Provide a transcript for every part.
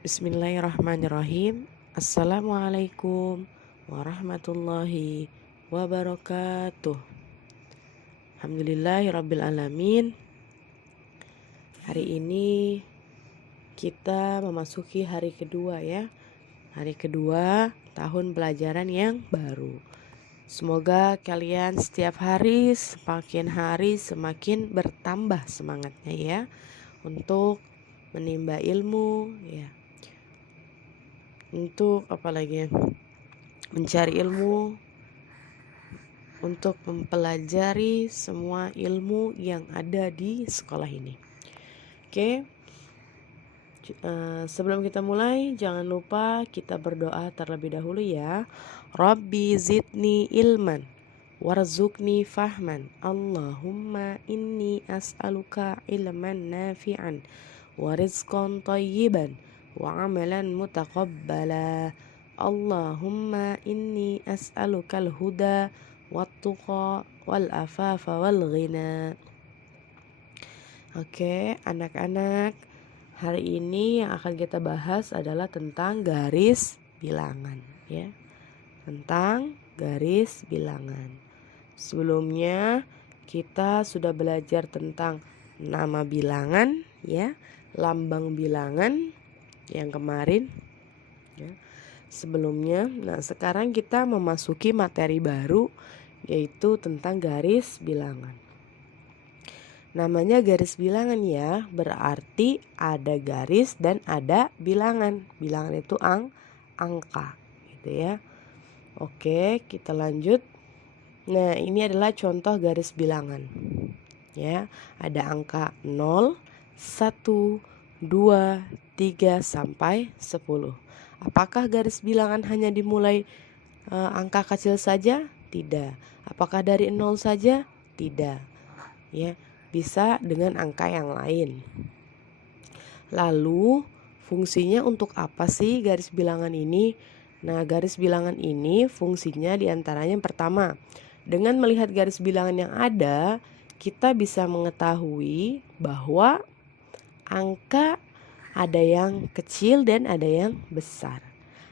Bismillahirrahmanirrahim. Assalamualaikum warahmatullahi wabarakatuh. Alhamdulillahirrabbilalamin. Hari ini kita memasuki hari kedua ya. Hari kedua tahun pelajaran yang baru. Semoga kalian setiap hari semakin hari semakin bertambah semangatnya ya, untuk menimba ilmu ya, untuk mencari ilmu, untuk mempelajari semua ilmu yang ada di sekolah ini. Oke. Sebelum kita mulai, jangan lupa kita berdoa terlebih dahulu ya. Rabbi zidni ilman warzuqni fahman. Allahumma inni as'aluka ilman nafi'an wa rizqan thayyiban wa amalan mutaqabbala. Allahumma inni as'alukal huda wat-tuqa wal afafa wal ghina. Oke, anak-anak, hari ini yang akan kita bahas adalah tentang garis bilangan ya. Tentang garis bilangan. Sebelumnya kita sudah belajar tentang nama bilangan ya, lambang bilangan yang kemarin ya. Sebelumnya, sekarang kita memasuki materi baru, yaitu tentang garis bilangan. Namanya garis bilangan ya, berarti ada garis dan ada bilangan. Bilangan itu angka gitu ya. Oke, kita lanjut. Nah, ini adalah contoh garis bilangan ya. Ada angka 0, 1, 2, 3 sampai 10. Apakah garis bilangan hanya dimulai angka kecil saja? Tidak. Apakah dari 0 saja? Tidak. Ya, bisa dengan angka yang lain. Lalu, fungsinya untuk apa sih garis bilangan ini? Nah, garis bilangan ini fungsinya diantaranya yang pertama, dengan melihat garis bilangan yang ada, kita bisa mengetahui bahwa angka ada yang kecil dan ada yang besar.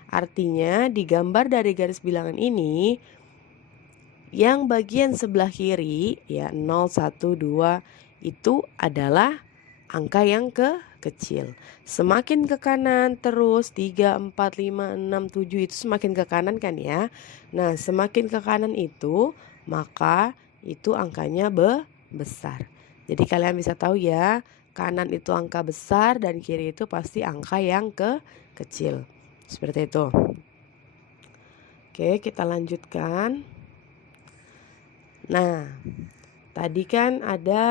Artinya digambar dari garis bilangan ini, yang bagian sebelah kiri ya 0, 1, 2 itu adalah angka yang kecil. Semakin ke kanan terus 3, 4, 5, 6, 7 itu semakin ke kanan kan ya. Nah, semakin ke kanan itu maka itu angkanya besar. Jadi kalian bisa tahu ya, kanan itu angka besar dan kiri itu pasti angka yang kecil. Seperti itu. Oke, kita lanjutkan. Nah, tadi kan ada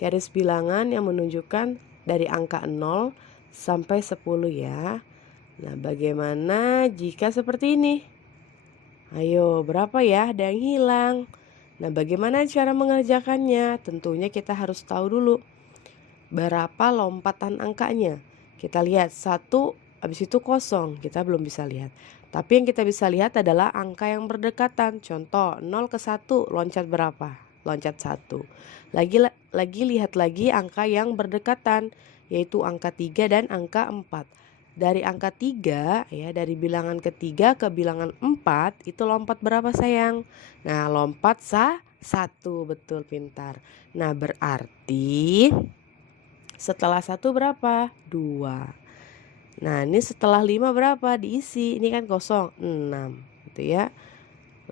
garis bilangan yang menunjukkan dari angka 0 sampai 10 ya. Nah, bagaimana jika seperti ini? Ayo, berapa ya? Ada yang hilang. Nah, bagaimana cara mengerjakannya? Tentunya kita harus tahu dulu berapa lompatan angkanya. Kita lihat 1, habis itu kosong, kita belum bisa lihat. Tapi yang kita bisa lihat adalah angka yang berdekatan. Contoh 0 ke 1 loncat berapa? Loncat 1. Lagi lihat lagi angka yang berdekatan, yaitu angka 3 dan angka 4. Dari angka 3 ya, dari bilangan ketiga ke bilangan 4 itu lompat berapa sayang? Nah, lompat 1, betul, pintar. Nah, berarti setelah 1 berapa? 2. Nah, ini setelah 5 berapa? Diisi. Ini kan kosong, 6 gitu ya.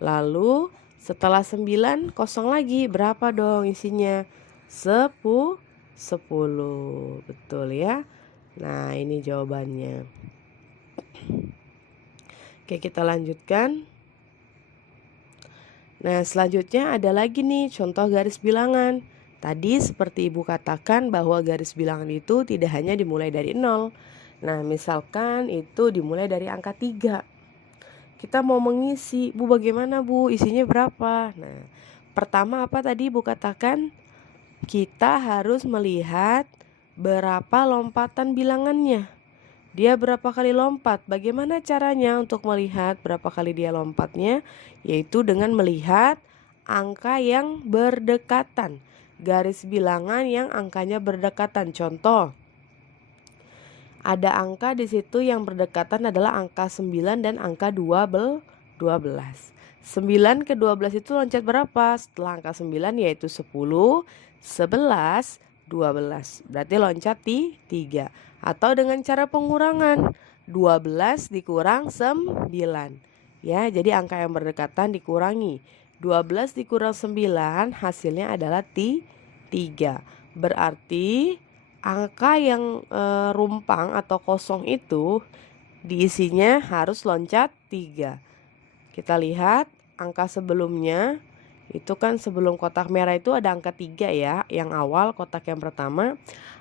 Lalu setelah 9 kosong lagi, berapa dong isinya? 10. Betul ya. Nah, ini jawabannya. Oke, kita lanjutkan. Nah, selanjutnya ada lagi nih contoh garis bilangan. Tadi seperti ibu katakan bahwa garis bilangan itu tidak hanya dimulai dari 0. Nah, misalkan itu dimulai dari angka 3. Kita mau mengisi, Bu, bagaimana Bu? Isinya berapa? Nah, pertama apa tadi ibu katakan? Kita harus melihat berapa lompatan bilangannya. Dia berapa kali lompat? Bagaimana caranya untuk melihat berapa kali dia lompatnya? Yaitu dengan melihat angka yang berdekatan. Garis bilangan yang angkanya berdekatan. Contoh, Ada angka di situ yang berdekatan adalah angka 9 dan angka 12. 9 ke 12 itu loncat berapa? Setelah angka 9 yaitu 10, 11, 12. Berarti loncat di 3. Atau dengan cara pengurangan, 12 dikurang 9. Ya, jadi angka yang berdekatan dikurangi. 12 dikurang 9 hasilnya adalah 3. Berarti angka yang rumpang atau kosong itu diisinya harus loncat 3. Kita lihat angka sebelumnya, itu kan sebelum kotak merah itu ada angka 3 ya. Yang awal kotak yang pertama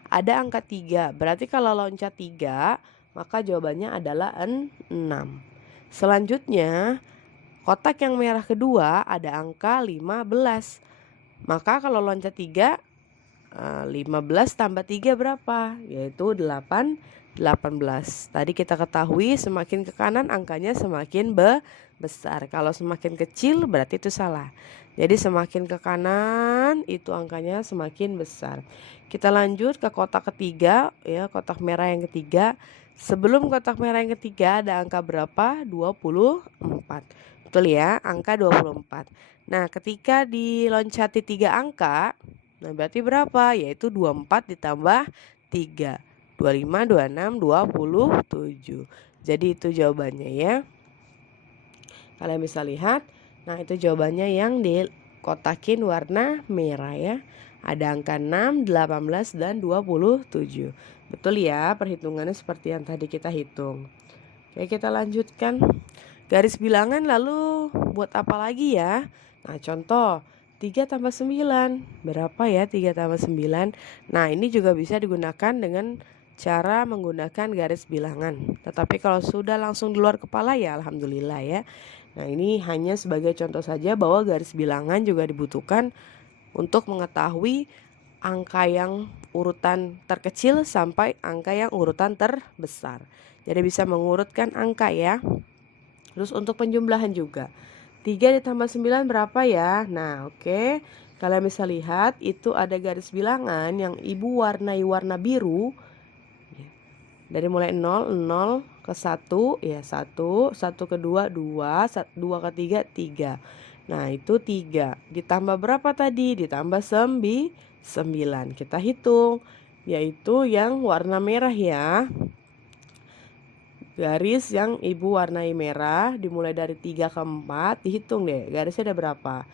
ada angka 3. Berarti kalau loncat 3 maka jawabannya adalah 6. Selanjutnya kotak yang merah kedua ada angka 15. Maka kalau loncat 3, 15 tambah 3 berapa? Yaitu 18. Tadi kita ketahui semakin ke kanan angkanya semakin besar. Kalau semakin kecil berarti itu salah. Jadi semakin ke kanan itu angkanya semakin besar. Kita lanjut ke kotak ketiga ya, kotak merah yang ketiga. Sebelum kotak merah yang ketiga ada angka berapa? 24. Betul ya, angka 24. Nah, ketika diloncati 3 angka, nah berarti berapa? Yaitu 24 ditambah 3. 25, 26, 27. Jadi itu jawabannya ya. Kalian bisa lihat. Nah, itu jawabannya yang dikotakin warna merah ya. Ada angka 6, 18, dan 27. Betul ya, perhitungannya seperti yang tadi kita hitung. Oke, kita lanjutkan. Garis bilangan lalu buat apa lagi ya? Nah, contoh 3 tambah 9. Berapa ya 3 tambah 9? Nah, ini juga bisa digunakan dengan cara menggunakan garis bilangan. Tetapi kalau sudah langsung di luar kepala ya alhamdulillah ya. Nah, ini hanya sebagai contoh saja bahwa garis bilangan juga dibutuhkan untuk mengetahui angka yang urutan terkecil sampai angka yang urutan terbesar. Jadi bisa mengurutkan angka ya. Terus untuk penjumlahan juga. 3 ditambah 9 berapa ya? Nah, oke. Kalian bisa lihat itu ada garis bilangan yang ibu warnai warna biru. Dari mulai 0, 0 ke 1, ya 1, 1 ke 2, 2, 2 ke 3, 3. Nah, itu 3. Ditambah berapa tadi? Ditambah 9. Kita hitung, yaitu yang warna merah ya. Garis yang ibu warnai merah dimulai dari 3 ke 4, dihitung deh. Garisnya ada berapa?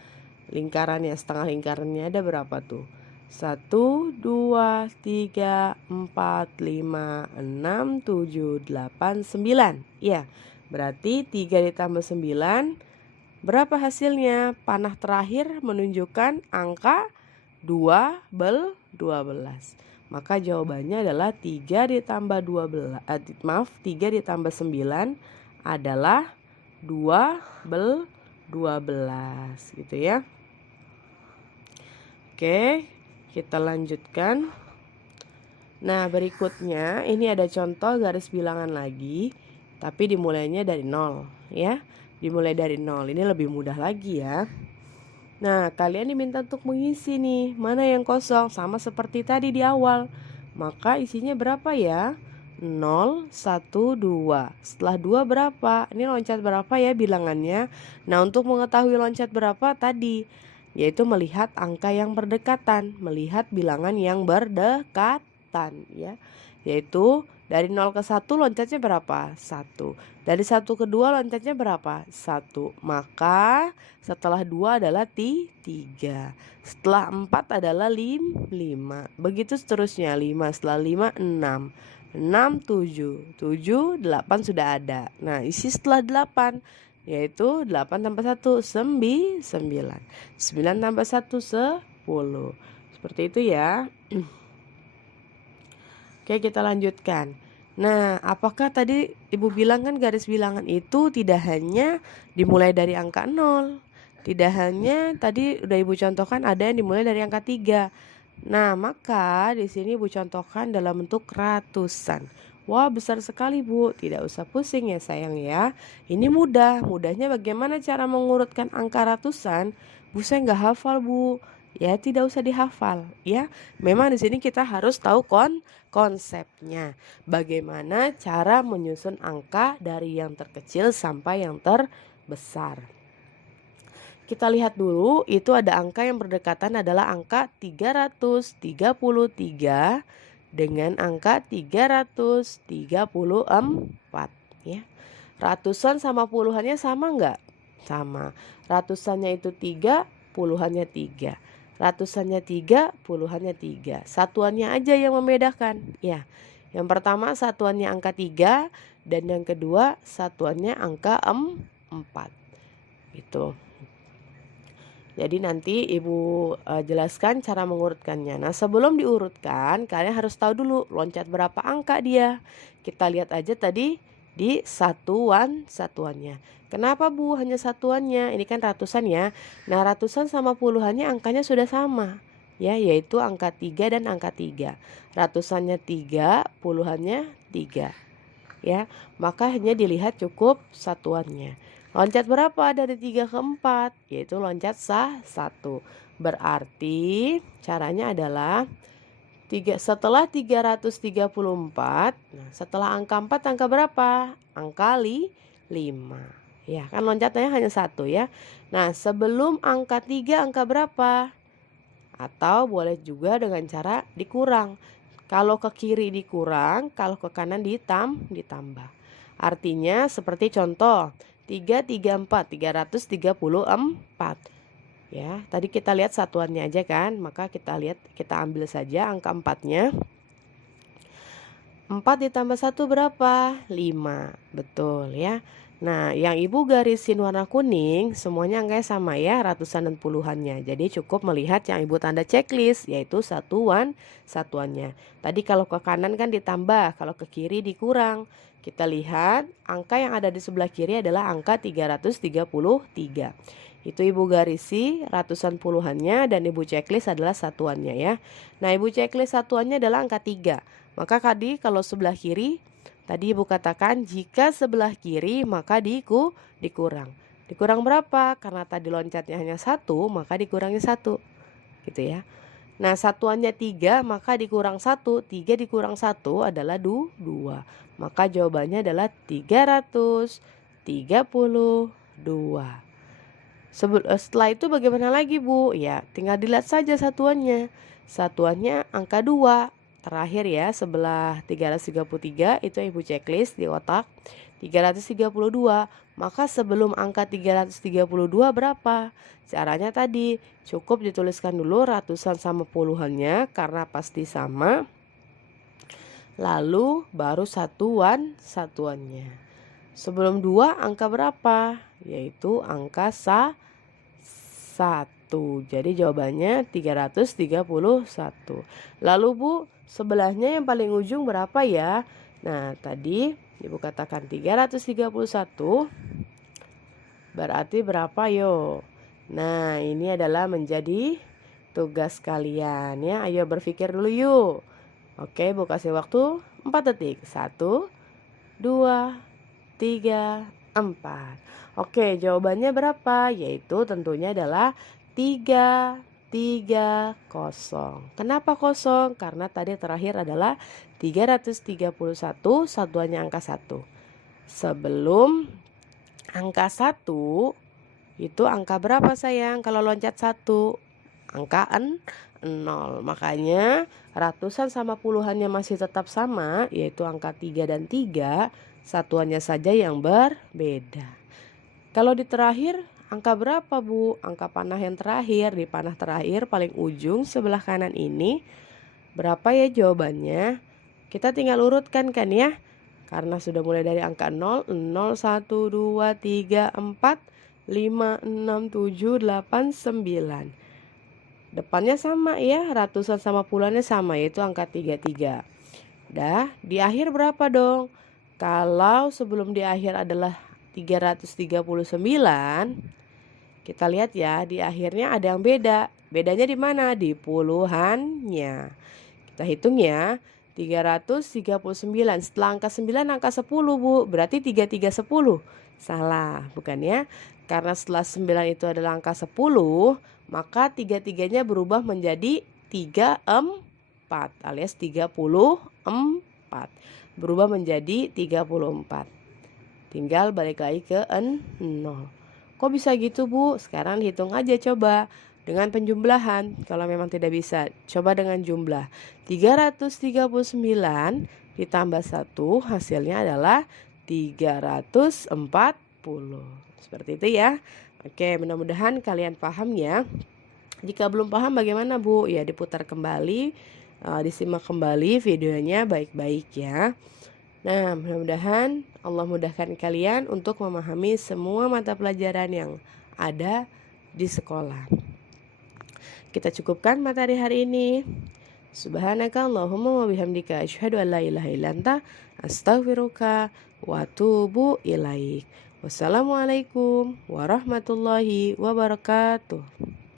Lingkarannya, setengah lingkarannya ada berapa tuh? 1, 2, 3, 4, 5, 6, 7, 8, 9. Iya, berarti 3 ditambah 9. Berapa hasilnya? Panah terakhir menunjukkan angka 12. Maka jawabannya adalah 3 ditambah 3 ditambah 9 adalah 12 gitu ya. Oke, kita lanjutkan. Nah, berikutnya ini ada contoh garis bilangan lagi, tapi dimulainya dari 0 ya. Dimulai dari 0. Ini lebih mudah lagi ya. Nah, kalian diminta untuk mengisi nih, mana yang kosong, sama seperti tadi di awal. Maka isinya berapa ya? 0, 1, 2. Setelah 2 berapa? Ini loncat berapa ya bilangannya? Nah, untuk mengetahui loncat berapa tadi, yaitu melihat angka yang berdekatan, melihat bilangan yang berdekatan ya. Yaitu dari 0 ke 1 loncatnya berapa? 1. Dari 1 ke 2 loncatnya berapa? 1. Maka setelah 2 adalah 3. Setelah 4 adalah 5. Begitu seterusnya. 5 setelah 5 6. 6 7. 7 8 sudah ada. Nah, isi setelah 8 yaitu 8 tambah 1 9. 9 tambah 1 10. Seperti itu ya. Oke, kita lanjutkan. Nah, apakah tadi ibu bilang kan garis bilangan itu tidak hanya dimulai dari angka 0. Tidak hanya tadi udah ibu contohkan ada yang dimulai dari angka 3. Nah, maka di sini ibu contohkan dalam bentuk ratusan. Wah, besar sekali Bu. Tidak usah pusing ya sayang ya. Ini mudah. Mudahnya bagaimana cara mengurutkan angka ratusan? Bu, saya nggak hafal Bu. ya tidak usah dihafal ya. Memang di sini kita harus tahu konsepnya. Bagaimana cara menyusun angka dari yang terkecil sampai yang terbesar. Kita lihat dulu, itu ada angka yang berdekatan adalah angka 333 dengan angka 334 ya. Ratusan sama puluhannya sama enggak? Sama. Ratusannya itu 3, puluhannya 3. Ratusannya 3, puluhannya 3. Satuannya aja yang membedakan. Ya. Yang pertama satuannya angka 3 dan yang kedua satuannya angka 4. Gitu. Jadi nanti Ibu jelaskan cara mengurutkannya. Nah, sebelum diurutkan, kalian harus tahu dulu loncat berapa angka dia. Kita lihat aja tadi di satuannya. Kenapa Bu hanya satuannya? Ini kan ratusan ya. Nah, ratusan sama puluhannya angkanya sudah sama. Ya, yaitu angka 3 dan angka 3. Ratusannya 3, puluhannya 3. Ya, maka hanya dilihat cukup satuannya. Loncat berapa dari 3 ke 4? Yaitu loncat 1. Berarti caranya adalah setelah 334, nah setelah angka 4 angka berapa? Angka 5. Ya, kan loncatnya hanya 1 ya. Nah, sebelum angka 3 angka berapa? Atau boleh juga dengan cara dikurang. Kalau ke kiri dikurang, kalau ke kanan ditambah. Artinya seperti contoh 334, 334. Ya, tadi kita lihat satuannya aja kan, maka kita ambil saja angka 4-nya. 4 ditambah 1 berapa? 5. Betul ya. Nah, yang Ibu garisin warna kuning semuanya angkanya sama ya, ratusan dan puluhannya. Jadi cukup melihat yang Ibu tanda checklist, yaitu satuannya. Tadi kalau ke kanan kan ditambah, kalau ke kiri dikurang. Kita lihat angka yang ada di sebelah kiri adalah angka 333. Itu Ibu garisi ratusan puluhannya dan Ibu checklist adalah satuannya ya. Nah, Ibu checklist satuannya adalah angka 3. Maka tadi kalau sebelah kiri, tadi Ibu katakan jika sebelah kiri maka dikurang. Dikurang berapa? Karena tadi loncatnya hanya 1, maka dikurangi 1. Gitu ya. Nah, satuannya 3, maka dikurang 1. 3 dikurang 1 adalah 2. Maka jawabannya adalah 332. Setelah itu bagaimana lagi Bu? Ya, tinggal dilihat saja satuannya. Satuannya angka 2. Terakhir ya, sebelah 333 itu Ibu checklist di otak. 332. Maka sebelum angka 332 berapa? Caranya tadi cukup dituliskan dulu ratusan sama puluhannya karena pasti sama. Lalu baru satuannya. Sebelum 2 angka berapa? Yaitu angka 1. Jadi jawabannya 331. Lalu Bu, sebelahnya yang paling ujung berapa ya? Nah, tadi Ibu katakan 331. Berarti berapa yo? Nah, ini adalah menjadi tugas kalian ya. Ayo berpikir dulu yuk. Oke, Bu kasih waktu 4 detik. 1, 2, 3, 4. Oke, jawabannya berapa? Yaitu tentunya adalah 330. Kenapa kosong? Karena tadi terakhir adalah 331, satuannya angka 1. Sebelum angka 1, itu angka berapa sayang? Kalau loncat 1, angka 0. Makanya ratusan sama puluhannya masih tetap sama, yaitu angka 3 dan 3, satuannya saja yang berbeda. Kalau di terakhir, angka berapa Bu? Angka panah yang terakhir, di panah terakhir paling ujung sebelah kanan ini, berapa ya jawabannya? Kita tinggal urutkan kan ya? Karena sudah mulai dari angka 0, 0, 1, 2, 3, 4, 5, 6, 7, 8, 9. Depannya sama ya, ratusan sama puluhannya sama, yaitu angka 33. Dah, di akhir berapa dong? Kalau sebelum di akhir adalah 339, kita lihat ya, di akhirnya ada yang beda. Bedanya di mana? Di puluhannya. Kita hitung ya, 339. Setelah angka 9 angka 10 Bu, berarti 3310. Salah, bukan ya? Karena setelah 9 itu adalah angka 10, maka tiga-tiganya berubah menjadi 34 alias 34. Berubah menjadi 34. Tinggal balik lagi ke 0. Kok bisa gitu, Bu? Sekarang hitung aja coba dengan penjumlahan. Kalau memang tidak bisa, coba dengan jumlah. 339 ditambah 1 hasilnya adalah 340. Seperti itu ya. Oke, mudah-mudahan kalian paham ya. Jika belum paham bagaimana, Bu? Ya diputar kembali, disimak kembali videonya baik-baik ya. Nah, mudah-mudahan Allah mudahkan kalian untuk memahami semua mata pelajaran yang ada di sekolah. Kita cukupkan materi hari ini. Subhanaka Allahumma wa bihamdika asyhadu an la ilaha illa anta astaghfiruka wa atubu ilaik. Wassalamualaikum warahmatullahi wabarakatuh.